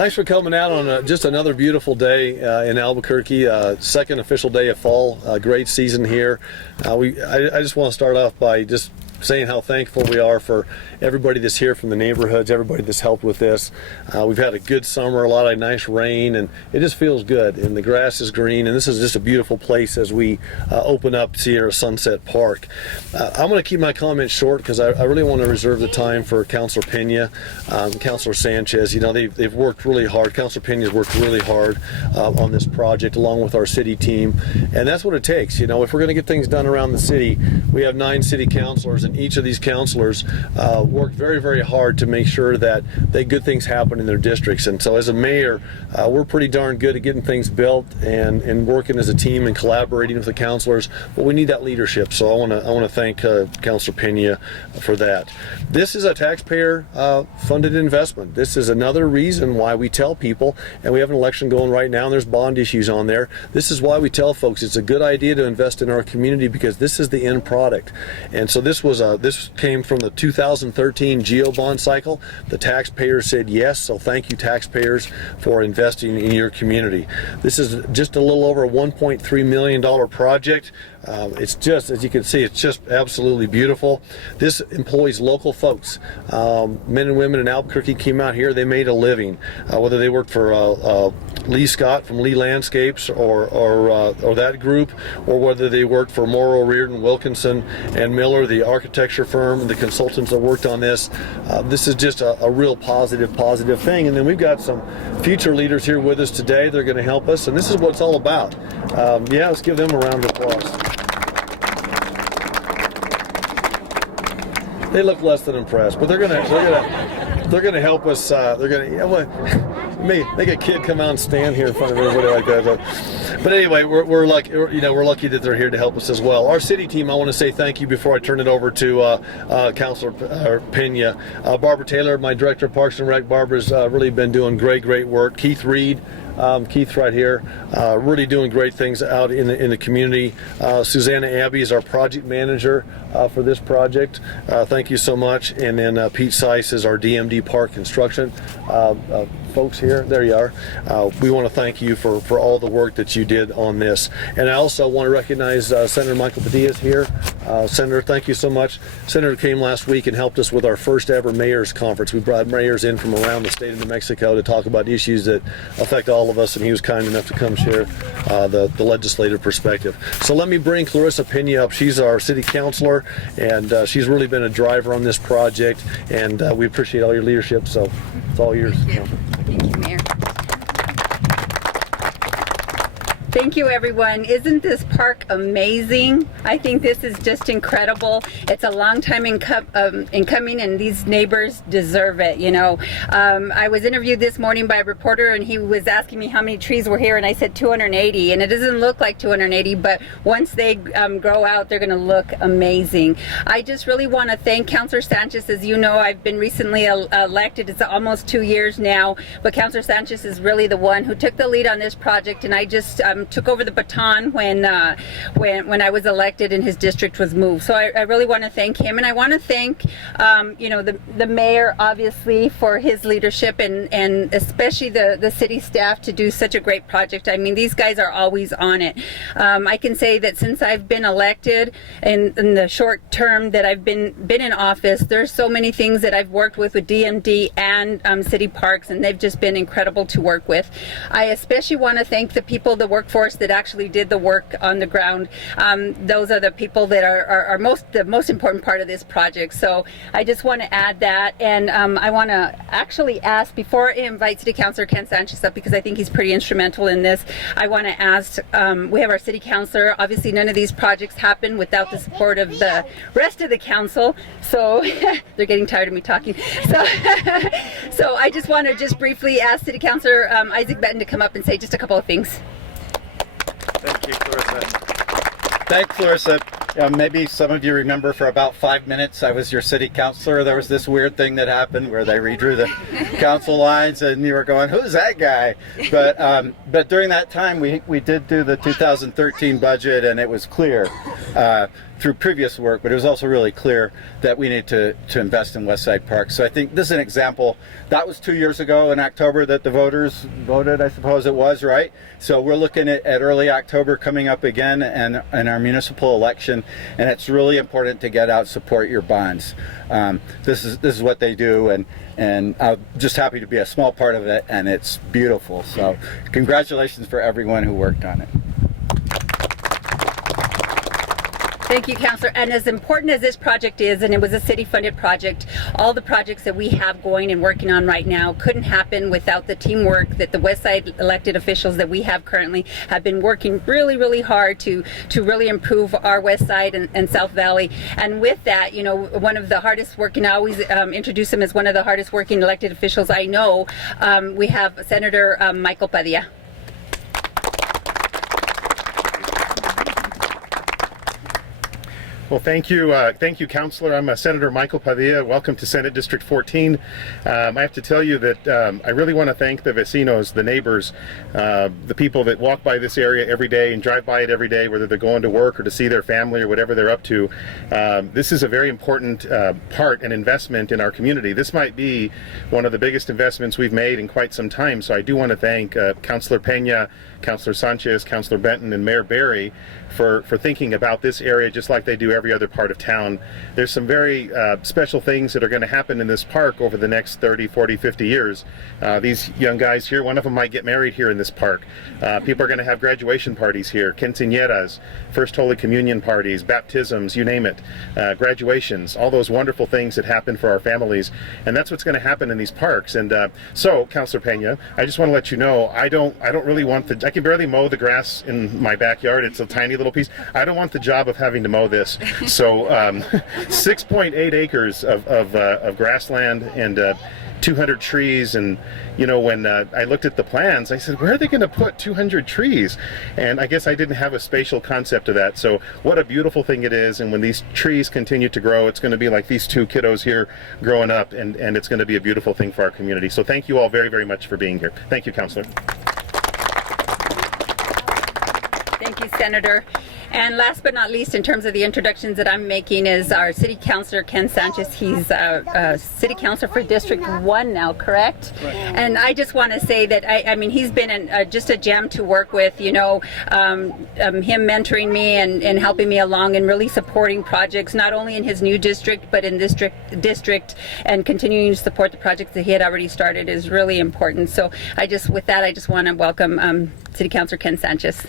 Thanks for coming out on just another beautiful day in Albuquerque. Second official day of fall. Great season here. I just want to start off by just saying how thankful we are for everybody that's here from the neighborhoods, everybody that's helped with this. We've had a good summer, a lot of nice rain, and it just feels good. And the grass is green, and this is just a beautiful place as we open up Sierra Sunset Park. I'm going to keep my comments short because I really want to reserve the time for Councilor Pena, Councilor Sanchez. You know, they've worked really hard. Councilor Pena's worked really hard on this project along with our city team, and that's what it takes. You know, if we're going to get things done around the city, we have 9 city councilors, and each of these councilors work very, very hard to make sure that good things happen in their districts. And so as a mayor, we're pretty darn good at getting things built and working as a team and collaborating with the councilors, but we need that leadership. So I want to thank Councilor Pena for that. This is a taxpayer funded investment. This is another reason why we tell people, and we have an election going right now and there's bond issues on there. This is why we tell folks it's a good idea to invest in our community, because this is the end product. And so this came from the 2013 GEO bond cycle. The taxpayers said yes, so thank you taxpayers for investing in your community. This is just a little over a $1.3 million project. It's just, as you can see, it's just absolutely beautiful. This employs local folks. Men and women in Albuquerque came out here, they made a living, whether they worked for Lee Scott from Lee Landscapes or that group, or whether they worked for Morrow, Reardon, Wilkinson, and Miller, the architecture firm, the consultants that worked on this. This is just a real positive thing. And then we've got some future leaders here with us today. They're going to help us, and this is what it's all about. Yeah, let's give them a round of applause. They look less than impressed, but they're gonna help us. They're gonna make a kid come out and stand here in front of everybody like that. But anyway, we're lucky. We're lucky that they're here to help us as well. Our city team, I want to say thank you before I turn it over to Councilor Pena. Barbara Taylor, my director of Parks and Rec. Barbara's really been doing great work. Keith Reed. Keith right here, really doing great things out in the community. Susanna Abbey is our project manager for this project. Thank you so much. And then Pete Seiss is our DMD Park Construction. Folks here, there you are. We want to thank you for all the work that you did on this. And I also want to recognize Senator Michael Padilla is here. Senator, thank you so much. Senator came last week and helped us with our first ever mayor's conference. We brought mayors in from around the state of New Mexico to talk about issues that affect all of us, and he was kind enough to come share the legislative perspective. So let me bring Clarissa Pena up. She's our city councilor, and she's really been a driver on this project, and we appreciate all your leadership, so it's all yours. Thank you, Mayor. Thank you, everyone. Isn't this park amazing? I think this is just incredible. It's a long time in coming, and these neighbors deserve it. You know, I was interviewed this morning by a reporter, and he was asking me how many trees were here, and I said 280, and it doesn't look like 280, but once they grow out, they're going to look amazing. I just really want to thank Councilor Sanchez. As you know, I've been recently elected. It's almost 2 years now, but Councilor Sanchez is really the one who took the lead on this project, and I just took over the baton when I was elected and his district was moved. So I really want to thank him, and I want to thank the mayor, obviously, for his leadership, and especially the city staff to do such a great project. I mean, these guys are always on it. I can say that since I've been elected, in the short term that I've been in office, there's so many things that I've worked with DMD and city parks, and they've just been incredible to work with. I especially want to thank the people, the workforce that actually did the work on the ground. Those are the people that are the most important part of this project. So I just want to add that, and I want to actually ask, before I invite City Councilor Ken Sanchez up, because I think he's pretty instrumental in this, I want to ask, we have our City Councilor. Obviously none of these projects happen without the support of the rest of the council, so they're getting tired of me talking. So I just want to briefly ask City Councilor Isaac Benton to come up and say just a couple of things. Thank you, Clarissa. Thanks, Clarissa. Maybe some of you remember, for about 5 minutes I was your city councilor. There was this weird thing that happened where they redrew the council lines, and you were going, who's that guy? But during that time we did do the 2013 budget, and it was clear through previous work, but it was also really clear that we need to invest in Westside Park. So I think this is an example. That was 2 years ago in October that the voters voted, I suppose it was, right? So we're looking at early October coming up again and in our municipal election, and it's really important to get out, support your bonds. This is what they do, and I'm just happy to be a small part of it, and it's beautiful. So congratulations for everyone who worked on it. Thank you, Councilor. And as important as this project is, and it was a city-funded project, all the projects that we have going and working on right now couldn't happen without the teamwork that the Westside elected officials that we have currently have been working really, really hard to really improve our West Side and South Valley. And with that, you know, one of the hardest working, I always introduce him as one of the hardest working elected officials I know. We have Senator Michael Padilla. Well, thank you, Councilor. I'm Senator Michael Padilla. Welcome to Senate District 14. I have to tell you that I really want to thank the vecinos, the neighbors, the people that walk by this area every day and drive by it every day, whether they're going to work or to see their family or whatever they're up to. This is a very important part and investment in our community. This might be one of the biggest investments we've made in quite some time. So I do want to thank Councilor Pena, Councilor Sanchez, Councilor Benton, and Mayor Berry for thinking about this area just like they do every other part of town. There's some very special things that are going to happen in this park over the next 30, 40, 50 years. These young guys here, one of them might get married here in this park. People are going to have graduation parties here, quinceañeras, First Holy Communion parties, baptisms, you name it, graduations, all those wonderful things that happen for our families. And that's what's going to happen in these parks. And so, Councilor Pena, I just want to let you know, I don't really want I can barely mow the grass in my backyard. It's a tiny little piece. I don't want the job of having to mow this. So 6.8 acres of grassland and 200 trees. And you know, when I looked at the plans, I said, where are they going to put 200 trees? And I guess I didn't have a spatial concept of that. So what a beautiful thing it is. And when these trees continue to grow, it's going to be like these two kiddos here growing up, and it's going to be a beautiful thing for our community. So thank you all very, very much for being here. Thank you, Councilor. Thank you, Senator. And last but not least, in terms of the introductions that I'm making, is our City Councilor, Ken Sanchez. He's City Councilor for District 1 now, correct? Right. And I just want to say that, I mean, he's been just a gem to work with, you know, him mentoring me and helping me along and really supporting projects, not only in his new district, but in district, and continuing to support the projects that he had already started is really important. So with that, I just want to welcome City Councilor Ken Sanchez.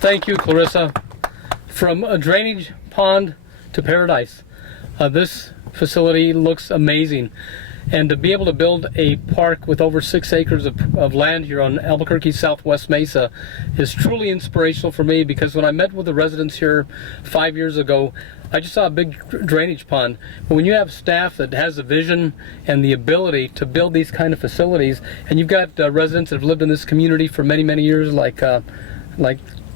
Thank you, Clarissa. From a drainage pond to paradise, this facility looks amazing. And to be able to build a park with over 6 acres of land here on Albuquerque Southwest Mesa is truly inspirational for me, because when I met with the residents here 5 years ago, I just saw a big drainage pond. But when you have staff that has the vision and the ability to build these kind of facilities, and you've got residents that have lived in this community for many, many years, like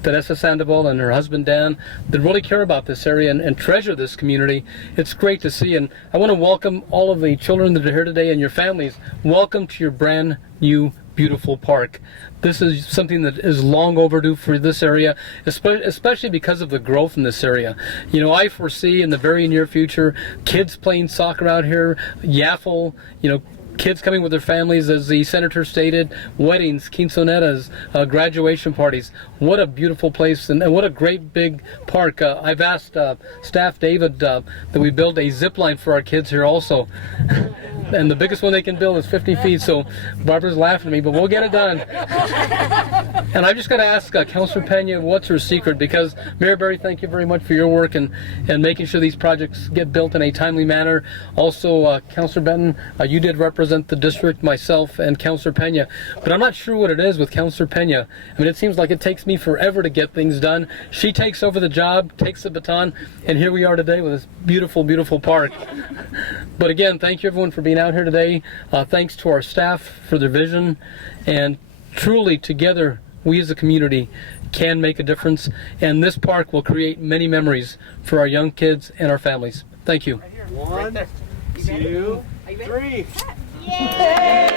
Teresa Sandoval and her husband Dan, that really care about this area and treasure this community. It's great to see, and I want to welcome all of the children that are here today and your families. Welcome to your brand new beautiful park. This is something that is long overdue for this area, especially because of the growth in this area. You know, I foresee in the very near future kids playing soccer out here, yaffle, you know, kids coming with their families, as the senator stated, weddings, quinceañeras, graduation parties. What a beautiful place, and what a great big park. I've asked staff David that we build a zip line for our kids here also. And the biggest one they can build is 50 feet, so Barbara's laughing at me, but we'll get it done. And I've just got to ask Councilor Pena, what's her secret? Because Mayor Berry, thank you very much for your work and making sure these projects get built in a timely manner. Also, Councilor Benton, you did represent the district, myself, and Councilor Pena. But I'm not sure what it is with Councilor Pena. I mean, it seems like it takes me forever to get things done. She takes over the job, takes the baton, and here we are today with this beautiful, beautiful park. But again, thank you everyone for being out here today. Thanks to our staff for their vision, and truly together we as a community can make a difference, and this park will create many memories for our young kids and our families. Thank you. 1, 2, 3. Yay!